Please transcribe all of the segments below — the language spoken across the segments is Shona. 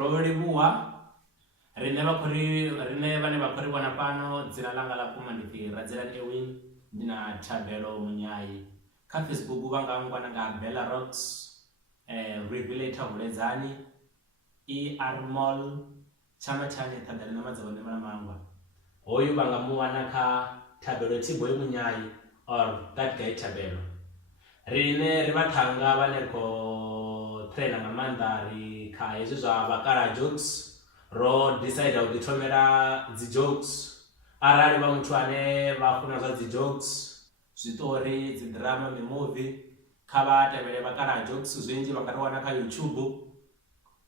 Rolivua rine vane vapori wana pano dzina langa la kuma ndipi Radzela Ewin ndina Thabelo Munyai kha Facebook vanga ngwana nga Bella Rocks Regulator Vuledzani Armol chama chane Thabelo na madzavone mana mangwa hoyu vanga muwana kha Thabelo Tiboy Munyai or that guy Thabelo rine rivathanga vane ko trainer nga mandari kha hezwi zwa vakala jokes ro decide u dithomela dzi jokes arali vha muthu ane vha funa zwa dzi jokes zwiṱori dzi drama mi movie kha vha tevhele vakala jokes zwinzhi vha nga ri wana kha YouTube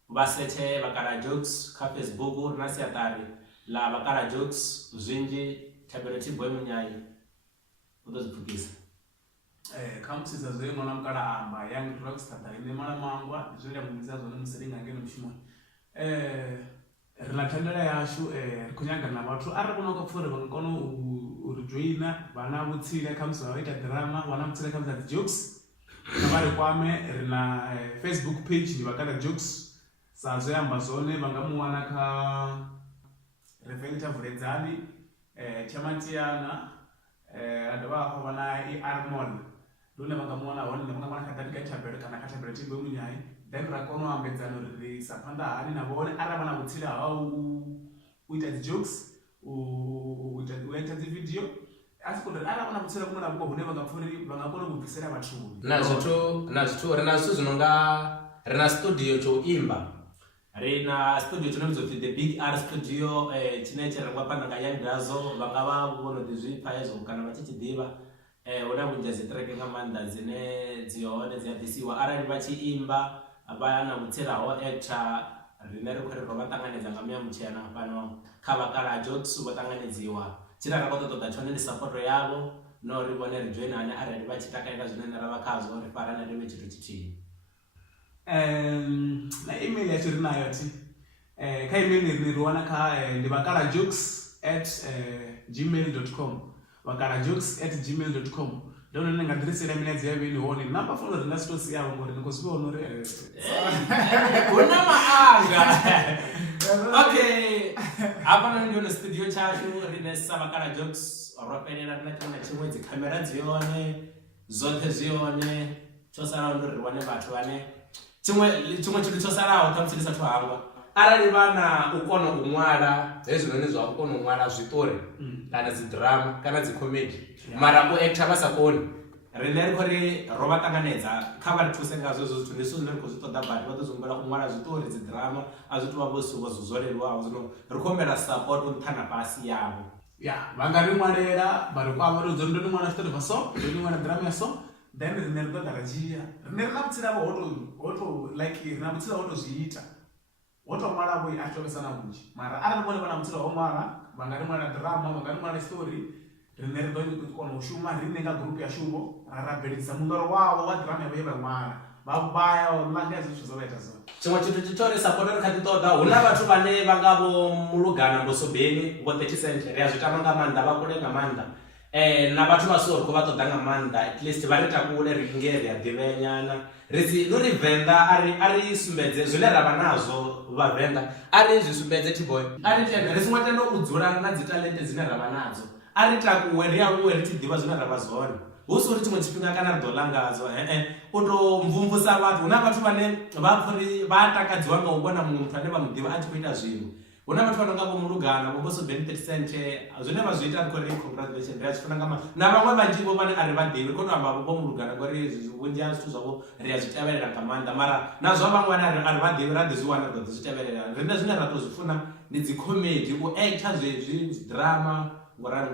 vha sethe vakala jokes kha Facebook na siatari la vakala jokes zwinzhi Thabelo Tiboy Munyai u ḓo zwipfukisa kha musi za zwe mwana mukala amba young rockstar ine mwana mangwa zwe nda muvhidza zwone musi ri nga ngeno mushumoni rina thandela yashu ri khou nyaga na vhathu arali kona u pfha uri vha nga kona u ri joina vhana vhutsile kha musi vha ita drama vhana vhutsile kha musi dzi jokes na vha ri kwame rina Facebook page ndi vakala jokes sa zwe amba zwone vha nga mu wana kha Regulator Vuledzani Chamatiana a dovha hafhu vha na Armol lune vha nga mu wana hone vha nga wana kha Daddy Thabelo kana kha Thabelo Tiboy Munyai then ra kona u ambedzana uri ri isa phanḓa hani na vhone arali vha na vhutsila ha u ita dzi jokes u ita dzi video a si kuri arali vha na vhutsila vhuṅwe na vhuṅwe hune vha nga pfha uri vha nga kona u bvisela vhathuni na zwithu ri na zwithu zwi no nga ri na studio tsho u imba ri na studio tshine vhidzwa pfi the Big R Studio tshine tshi rengwa phanḓa nga Young Dazo vha nga vha vho no ḓi zwi pfha hezwo kana vha tshi tshi ḓivha hu na vhunzhi ha dzi track nga maanḓa dzine dzi hone dzi a ḓisiwa arali vha tshi imba vha na vhutsila ho actor rine ri khou ri ro vha ṱanganedza nga Mia Mutshena fhano kha vakala jokes vho ṱanganedziwa tshine ra khou ṱoḓa tshone ndi support yavho no ri vhone ri joinane arali vha tshi takalela zwine ra vha khazwo ri farane ri vhe tshithu tshithihi na email yashu ri nayo ti kha email ri wana kha ndi vakalajokes@gmail.com vakalajokes@gmail.com don't know nga dirisela minedzi ya vhini hone number phone ri nga sito siya ngori ni khou zwi vhona uri huna maanga okay hapa ndio na studio chashu rine sa vakala jokes ro fhelela rina kana tshiṅwe dzi camera dzi hone zoṱhe zwi hone tsho sala ndo ri wane vhathu vhane tshiṅwe tshithu tsho salaho kha musi ndi sathu hangwa arali vhana u kona u ṅwala hezwi none zwa u kona u ṅwala zwiṱori kana dzi drama kana dzi comedy mara u actor vha sa koni rine ri khou ri ro vha ṱanganedza kha vha ri thuse ngazwo hezwo zwithu ndi zwithu zwine ri khou zwi ṱoḓa badi vha ḓo zwi humbela u ṅwala zwiṱori dzi drama a zwi tou vha vho siwo zwo leluwaho zwino ri khou humbela support nṱha na fhasi yavho vha nga ri ṅwalela vha ri kwama ri dzo ndo ni ṅwala zwiṱori zwa so ndo ni ṅwala drama ya so then rine ri ḓo ḓa ra dzhia rine ri na vhutsila ho like ri na vhutsila ho to zwi ita ho to ṅwala vho a tovhesa na vhunzhi mara arali vhone vha na vhutsila ho ṅwala vha nga ri ṅwala drama vha nga ri ṅwala story rine ri ḓo kona u shuma rine nga group ya shumo ra rabelisa muḽoro wavho wa drama vhe vha ṅwala vha vhaya online zwithu zwo vha ita zwone tshiṅwe tshithu tshitori support ri kha ḓi ṱoḓa hu na vhathu vhane vha nga vho Mulugana Mbosobeni vho 30 cent ri a zwi tama nga maanḓa vha kule nga maanḓa na vhathu vha so ri khou vha ṱoḓa nga maanḓa at least vha ri takule ri nge ri a ḓivhea nyana ri si no ri Venḓa ari sumbedze zwine ra vha nazwo vha Venḓa ari zwi sumbedze Tiboy ari tende ri songo tenda u dzula na dzi talent dzine ra vha nadzo ari takuwe ri aluwe ri tshi ḓivha zwine ra vha zwone hu si uri tshiṅwe tshifhinga kana ri ḓo langadzo u to mvumvusa vhathu hu na vhathu vhane vha pfha uri vha takadziwa nga u vhona muthu ane vha mu ḓivha a tshi khou ita zwino hu na vhathu vha no nga vho Mulugana vho Mbosobeni 30 cent zwine vha zwi ita ri khou ri congratulation ri a zwi funa nga maanḓa na vhaṅwe vhanzhi vho vhane a ri vha ḓivhi ri khou to amba vho Mulugana ngori vhunzhi ha zwithu zwavho ri a zwi tevhelela nga maanḓa mara na zwa vhaṅwe vhane a ri vha ḓivhi ra ḓi zwi wana ri ḓo zwi tevhelela rine zwine ra tou zwi funa ndi dzi comedy u actor zwezwi drama ngorani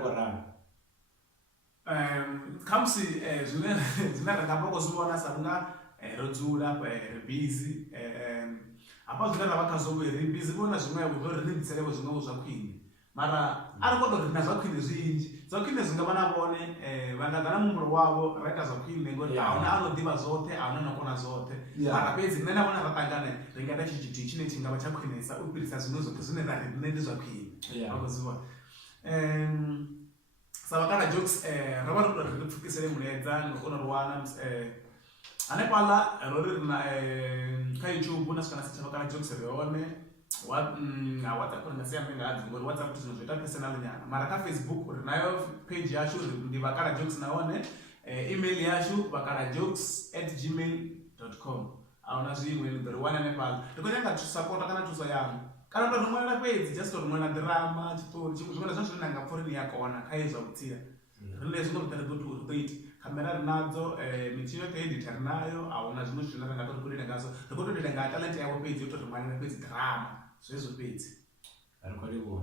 kha musi zwine ra nga vha khou zwi vhona sa vhunga ro dzula ri busy hafha zwine ra vha khazwo ri busy vhona zwiṅwevho zwo ri ḓiselevho zwiṅwevho zwa khwine mara a ri khou tou ri na zwa khwine zwinzhi zwa khwine zwi nga vha na vhone vha nga ḓa na muhumbulo wavho ra ita zwa khwine ngori ahuna ano ḓivha zwoṱhe ahuna no kona zwoṱhe mara fhedzi nṋe na vhona ra ṱangana ri nga ita tshithu tshine tshi nga vha tsha khwinesa u fhirisa zwine zwoṱhe zwine ra ri nṋe ndi zwa khwine vha khou zwi vhona sa vakala jokes ro vha ri tou ri pfukisele muledza no kona u ri wana hanefhaḽa ro ri na kha YouTube na swika na setsha kana jokes ri hone WhatsApp ri nga si ambe ngadzo ngori WhatsApp zwino zwo ita personal nyana mara kha Facebook ri nayo page yashu ndi Vhakala Jokes nahone email yashu vakalajokes@gmail.com ahuna zwiṅwe ni ḓo ri wana hanefhaḽa ri khou nyanga support kana thuso yanu kana ndo rumela fhedzi just uri ṅwana drama tshiṱori zwiṅwe na zwine nanga pfha uri ni a kona kha hezwa vhutsila ri zwino ri ḓo ita kamera ri nadzo mitshini yoṱhe editor ri nayo ahuna zwiṅwe zwine ra nga tou ri khou dila ngazo ri khou tou dila nga talent yawe fhedzi yo tou ri ṅwalela fhedzi drama zwezwo fhedzi ri khou livhuwa